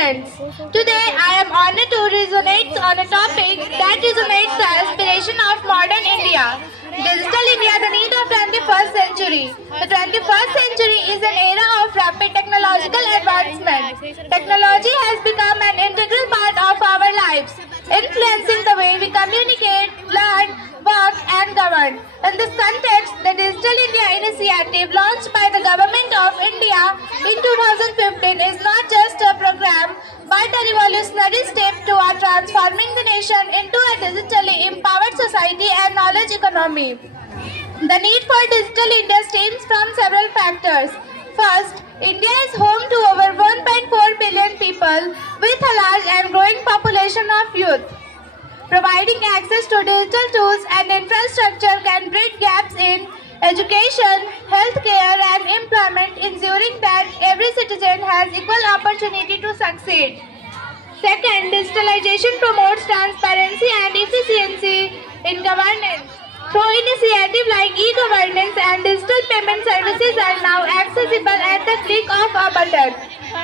friends. Today I am honored to resonate on a topic that resonates the aspiration of modern India. Digital India, the need of 21st century. The 21st century is an era of rapid technological advancement. Technology has become an integral part of our lives, influencing the way we communicate, learn, work and govern. In this context, the Digital India initiative launched by the Government of India in 2015 is not just a program but a revolutionary step toward transforming the nation into a digitally empowered society and knowledge economy. The need for Digital India stems from several factors. First, India is home to over 1.4 billion people with a large and growing population of youth. Providing access to digital tools and infrastructure can bridge gaps in education, healthcare and employment, ensuring that every citizen has equal opportunity to succeed. Second, digitalization promotes transparency and efficiency in governance. Through initiatives like e-governance and digital payment services are now accessible at the click of a button,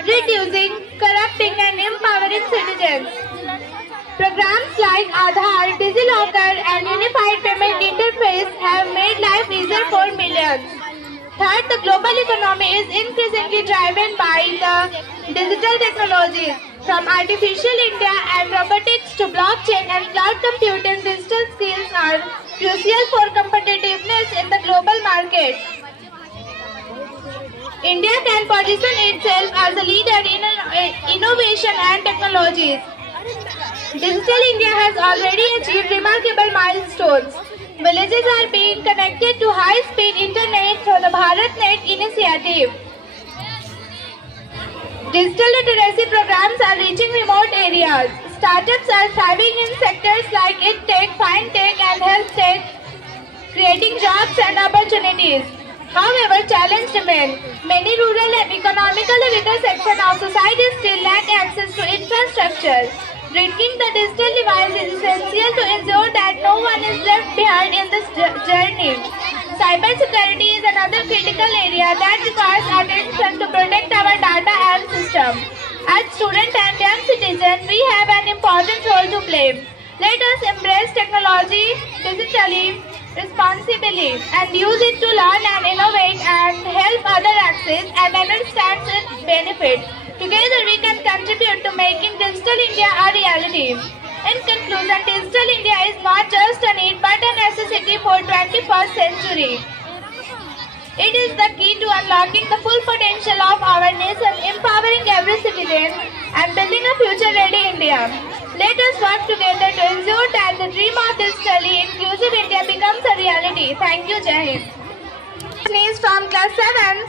reducing corrupting and empowering citizens. Programs like Aadhaar, DigiLocker and Unified Payment Interface have made life easier for millions. Third, the global economy is increasingly driven by the digital technologies. From artificial India and robotics to blockchain and cloud computing, digital skills are crucial for competitiveness in the global market. India can position itself as a leader in innovation and technologies. Digital India has already achieved remarkable milestones. Villages are being connected to high-speed internet through the BharatNet initiative. Digital literacy programs are reaching remote areas. Startups are thriving in sectors like EdTech, FinTech and HealthTech, creating jobs and opportunities. However, challenges remain. Many rural and economically weaker sections of society still lack access to infrastructure. Bridging the digital divide is essential to ensure that no one is left behind in this journey. Cybersecurity is another critical area that requires attention to protect our data and system. As students and young citizens, we have an important role to play. Let us embrace technology digitally, responsibly, and use it to learn and innovate and help others access and understand its benefits. Together we can contribute to making Digital India a reality. In conclusion, Digital India is not just a need but a necessity for 21st century. It is the key to unlocking the full potential of our nation, empowering every citizen and building a future-ready India. Let us work together to ensure that the dream of digitally inclusive India becomes a reality. Thank you, Jai Hind. From class 7.